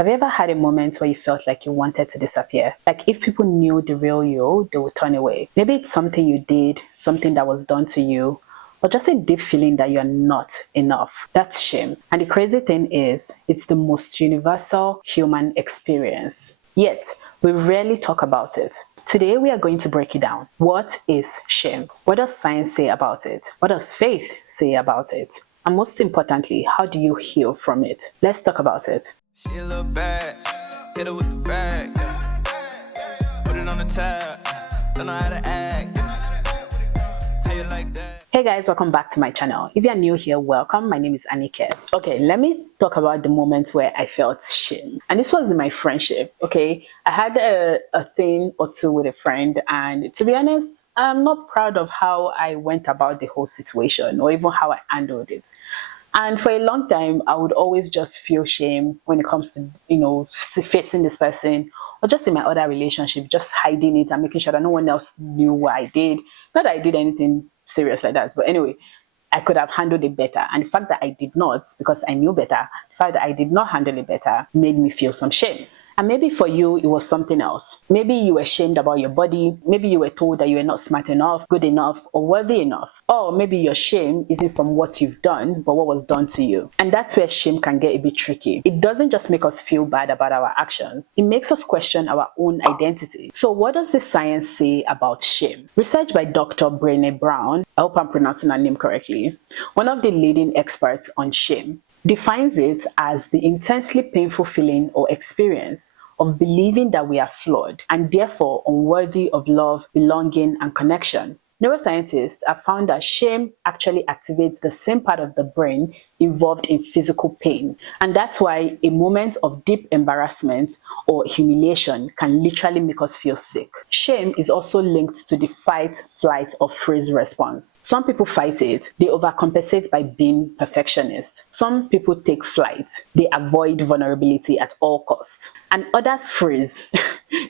Have you ever had a moment where you felt like you wanted to disappear? Like if people knew the real you, they would turn away. Maybe it's something you did, something that was done to you, or just a deep feeling that you're not enough. That's shame. And the crazy thing is, it's the most universal human experience. Yet, we rarely talk about it. Today, we are going to break it down. What is shame? What does science say about it? What does faith say about it? And most importantly, how do you heal from it? Let's talk about it. She a little bad, hit her with the bag, yeah. Put it on the tab, don't know how to act, yeah. How you like that? Hey guys, welcome back to my channel. If you are new here, welcome. My name is Anike. Okay, let me talk about the moment where I felt shame. And this was in my friendship, okay? I had a thing or two with a friend, and to be honest, I'm not proud of how I went about the whole situation or even how I handled it. And for a long time, I would always just feel shame when it comes to, facing this person or just in my other relationship, just hiding it and making sure that no one else knew what I did. Not that I did anything serious like that, but anyway, I could have handled it better. And the fact that I did not, because I knew better, the fact that I did not handle it better made me feel some shame. And maybe for you, it was something else. Maybe you were ashamed about your body. Maybe you were told that you were not smart enough, good enough, or worthy enough. Or maybe your shame isn't from what you've done, but what was done to you. And that's where shame can get a bit tricky. It doesn't just make us feel bad about our actions. It makes us question our own identity. So what does the science say about shame? Research by Dr. Brené Brown, I hope I'm pronouncing her name correctly, one of the leading experts on shame, defines it as the intensely painful feeling or experience of believing that we are flawed and therefore unworthy of love, belonging, and connection. Neuroscientists have found that shame actually activates the same part of the brain involved in physical pain. And that's why a moment of deep embarrassment or humiliation can literally make us feel sick. Shame is also linked to the fight, flight, or freeze response. Some people fight it. They overcompensate by being perfectionist. Some people take flight. They avoid vulnerability at all costs. And others freeze.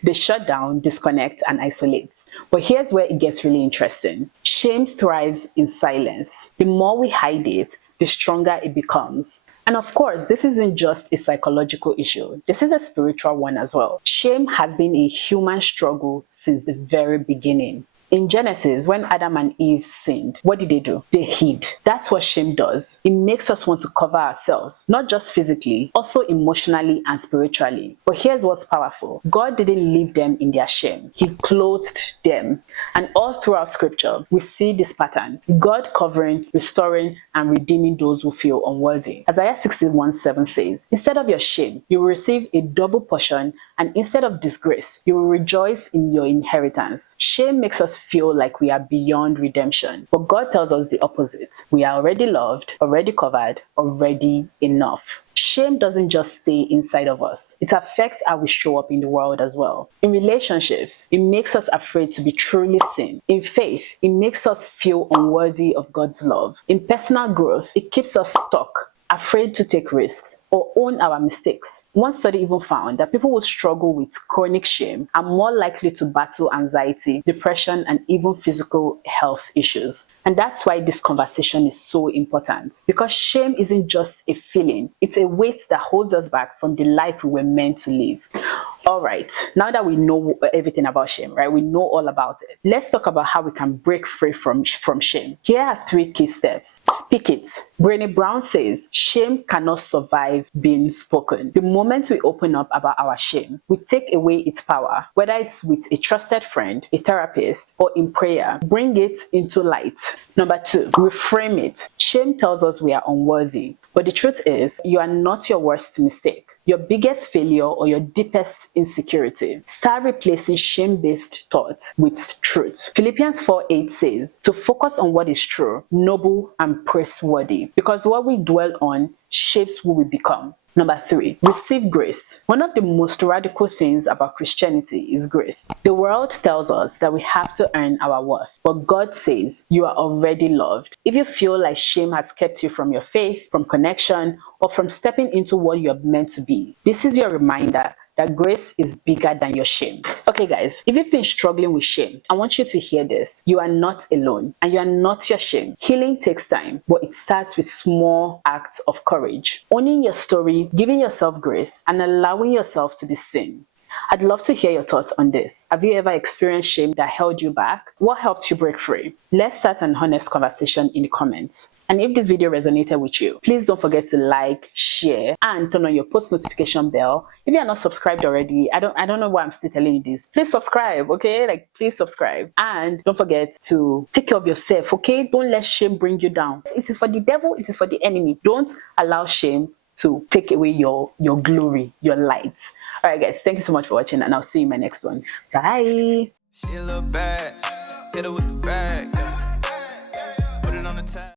They shut down, disconnect, and isolate. But here's where it gets really interesting. Shame thrives in silence. The more we hide it, the stronger it becomes. And of course, this isn't just a psychological issue. This is a spiritual one as well. Shame has been a human struggle since the very beginning. In Genesis, when Adam and Eve sinned, what did they do? They hid. That's what shame does. It makes us want to cover ourselves, not just physically, also emotionally and spiritually. But here's what's powerful. God didn't leave them in their shame. He clothed them. And all throughout scripture, we see this pattern. God covering, restoring, and redeeming those who feel unworthy. Isaiah 61:7 says, instead of your shame, you will receive a double portion, and instead of disgrace, you will rejoice in your inheritance. Shame makes us feel like we are beyond redemption. But God tells us the opposite. We are already loved, already covered, already enough. Shame doesn't just stay inside of us. It affects how we show up in the world as well. In relationships, it makes us afraid to be truly seen. In faith, it makes us feel unworthy of God's love. In personal growth, it keeps us stuck, afraid to take risks or own our mistakes. One study even found that people who struggle with chronic shame are more likely to battle anxiety, depression, and even physical health issues. And that's why this conversation is so important, because shame isn't just a feeling, it's a weight that holds us back from the life we were meant to live. All right, now that we know everything about shame, right? We know all about it. Let's talk about how we can break free from shame. Here are 3 key steps. Speak it. Brené Brown says, shame cannot survive being spoken. The moment we open up about our shame, we take away its power, whether it's with a trusted friend, a therapist, or in prayer. Bring it into light. Number 2, reframe it. Shame tells us we are unworthy, but the truth is, you are not your worst mistake, your biggest failure, or your deepest insecurity. Start replacing shame-based thoughts with truth. Philippians 4:8 says to focus on what is true, noble, and praiseworthy, because what we dwell on shapes who we become. Number 3, receive grace. One of the most radical things about Christianity is grace. The world tells us that we have to earn our worth, but God says you are already loved. If you feel like shame has kept you from your faith, from connection, or from stepping into what you're meant to be. This is your reminder that grace is bigger than your shame. Okay, guys, if you've been struggling with shame, I want you to hear this. You are not alone and you are not your shame. Healing takes time, but it starts with small acts of courage. Owning your story, giving yourself grace, and allowing yourself to be seen. I'd love to hear your thoughts on this. Have you ever experienced shame that held you back? What helped you break free? Let's start an honest conversation in the comments. And if this video resonated with you, please don't forget to like, share, and turn on your post notification bell. If you are not subscribed already, I don't know why I'm still telling you this. Please subscribe, okay? Like, please subscribe. And don't forget to take care of yourself, okay? Don't let shame bring you down. It is for the devil, it is for the enemy. Don't allow shame to take away your glory, your light. All right, guys, thank you so much for watching, and I'll see you in my next one. Bye. She a little bad, hit her with the bag, yeah. Put it on the tab.